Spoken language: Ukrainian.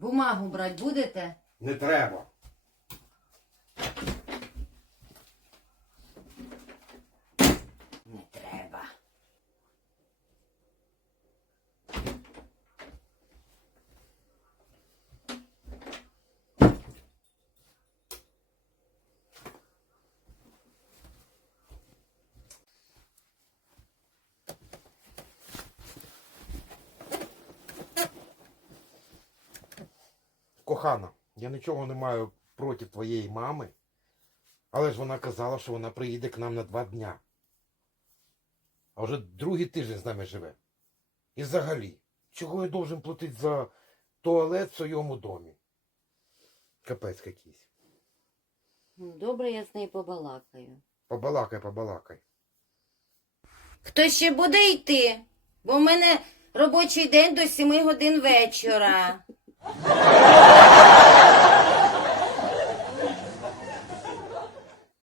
бумагу брати будете? Не треба. Не треба. Кохана, я нічого не маю проти твоєї мами, але ж вона казала, що вона приїде к нам на два дня. А вже другий тиждень з нами живе. І взагалі, чого я должен платити за туалет в своєму домі? Капець якийсь. Добре, я з нею побалакаю. Побалакай, побалакай. Хто ще буде йти? Бо в мене робочий день до 7 годин вечора.